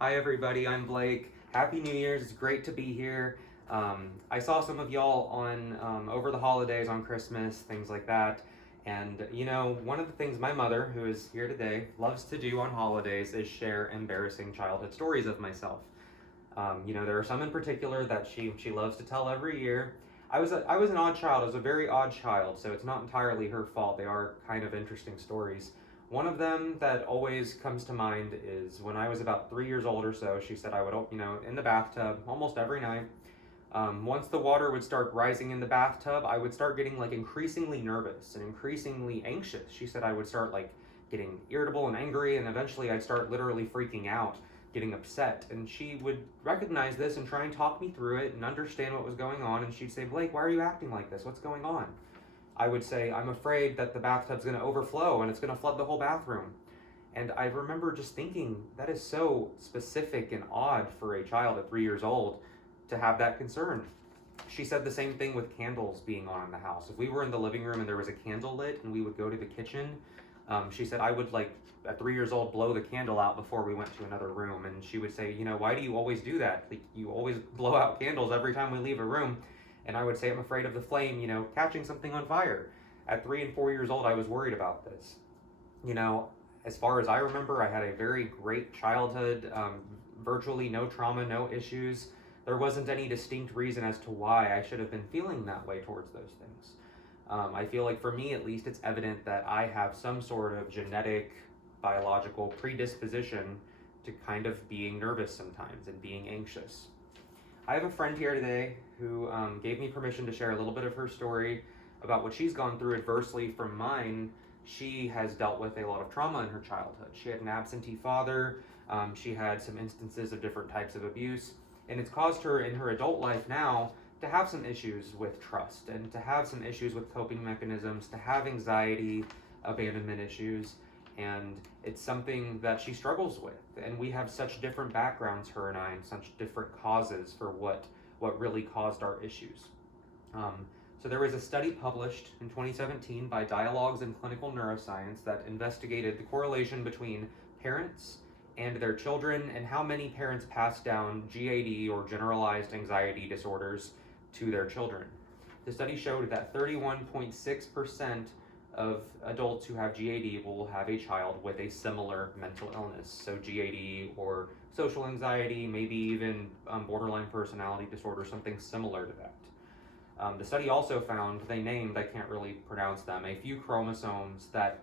Hi everybody, I'm Blake. Happy New Year's, it's great to be here. I saw some of y'all on over the holidays, on Christmas, things like that. And one of the things my mother, who is here today, loves to do on holidays is share embarrassing childhood stories of myself. There are some in particular that she loves to tell every year. I was an odd child. I was a very odd child, so it's not entirely her fault. They are kind of interesting stories. One of them that always comes to mind is when I was about 3 years old or so. She said I would, in the bathtub almost every night. Once the water would start rising in the bathtub, I would start getting like increasingly nervous and increasingly anxious. She said I would start like getting irritable and angry, and eventually I'd start literally freaking out, getting upset. And she would recognize this and try and talk me through it and understand what was going on. And she'd say, Blake, why are you acting like this? What's going on? I would say, I'm afraid that the bathtub's going to overflow and it's going to flood the whole bathroom. And I remember just thinking, that is so specific and odd for a child at 3 years old to have that concern. She said the same thing with candles being on in the house. If we were in the living room and there was a candle lit and we would go to the kitchen, she said I would, like, at 3 years old, blow the candle out before we went to another room. And she would say, why do you always do that? Like, you always blow out candles every time we leave a room. And I would say, I'm afraid of the flame, catching something on fire. At 3 and 4 years old, I was worried about this. As far as I remember, I had a very great childhood, virtually no trauma, no issues. There wasn't any distinct reason as to why I should have been feeling that way towards those things. I feel like for me, at least, it's evident that I have some sort of genetic, biological predisposition to kind of being nervous sometimes and being anxious. I have a friend here today who gave me permission to share a little bit of her story about what she's gone through adversely from mine. She has dealt with a lot of trauma in her childhood. She had an absentee father. She had some instances of different types of abuse, and it's caused her in her adult life now to have some issues with trust and to have some issues with coping mechanisms, to have anxiety, abandonment issues, and it's something that she struggles with. And we have such different backgrounds, her and I, and such different causes for what really caused our issues. So there was a study published in 2017 by Dialogues in Clinical Neuroscience that investigated the correlation between parents and their children and how many parents pass down GAD, or generalized anxiety disorders, to their children. The study showed that 31.6% of adults who have GAD will have a child with a similar mental illness. So GAD or social anxiety, maybe even borderline personality disorder, something similar to that. The study also found, I can't really pronounce them, a few chromosomes that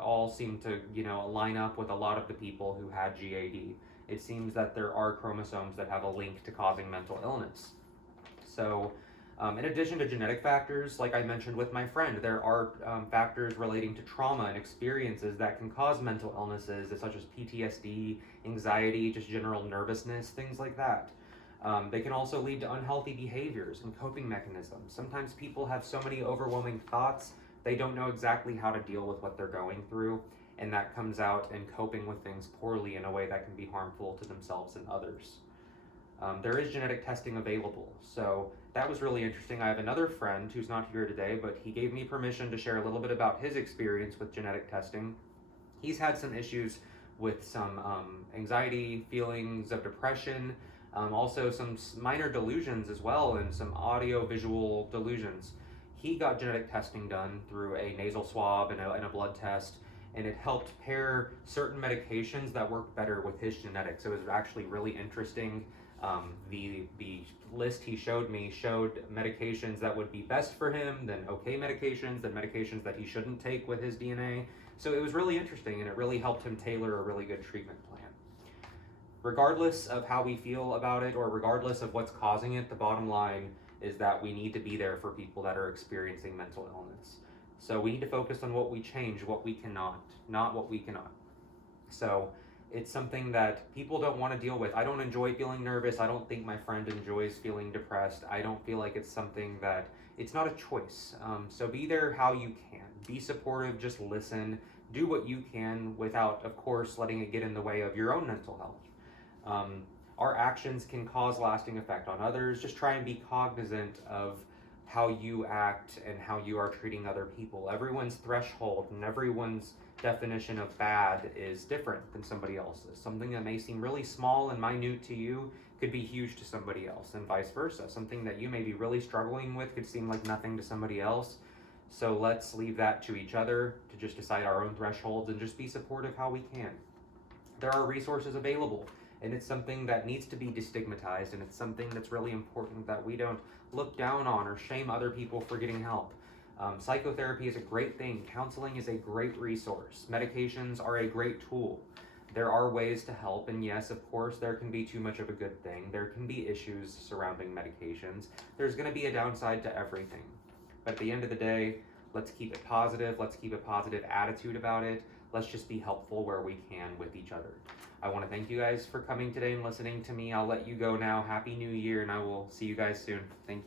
all seem to line up with a lot of the people who had GAD. It seems that there are chromosomes that have a link to causing mental illness. So in addition to genetic factors, like I mentioned with my friend, there are factors relating to trauma and experiences that can cause mental illnesses, such as PTSD, anxiety, just general nervousness, things like that. They can also lead to unhealthy behaviors and coping mechanisms. Sometimes people have so many overwhelming thoughts, they don't know exactly how to deal with what they're going through, and that comes out in coping with things poorly in a way that can be harmful to themselves and others. There is genetic testing available, so that was really interesting. I have another friend who's not here today, but he gave me permission to share a little bit about his experience with genetic testing. He's had some issues with some anxiety, feelings of depression, also some minor delusions as well, and some audio-visual delusions. He got genetic testing done through a nasal swab and a blood test, and it helped pair certain medications that worked better with his genetics. It was actually really interesting. The list he showed me showed medications that would be best for him, then okay medications, then medications that he shouldn't take with his DNA. So it was really interesting, and it really helped him tailor a really good treatment plan. Regardless of how we feel about it, or regardless of what's causing it, the bottom line is that we need to be there for people that are experiencing mental illness. So we need to focus on what we change, what we cannot, not what we cannot. So it's something that people don't want to deal with. I don't enjoy feeling nervous. I don't think my friend enjoys feeling depressed. I don't feel like it's something that, it's not a choice. So be there how you can. Be supportive, just listen. Do what you can without, of course, letting it get in the way of your own mental health. Our actions can cause lasting effect on others. Just try and be cognizant of how you act and how you are treating other people. Everyone's threshold and everyone's definition of bad is different than somebody else's. Something that may seem really small and minute to you could be huge to somebody else, and vice versa. Something that you may be really struggling with could seem like nothing to somebody else. So let's leave that to each other to just decide our own thresholds and just be supportive how we can. There are resources available, and it's something that needs to be destigmatized, and it's something that's really important that we don't look down on or shame other people for getting help. Psychotherapy is a great thing. Counseling is a great resource. Medications are a great tool. There are ways to help, and yes, of course, there can be too much of a good thing. There can be issues surrounding medications. There's going to be a downside to everything. But at the end of the day, let's keep it positive. Let's keep a positive attitude about it. Let's just be helpful where we can with each other. I want to thank you guys for coming today and listening to me. I'll let you go now. Happy New Year, and I will see you guys soon. Thank you.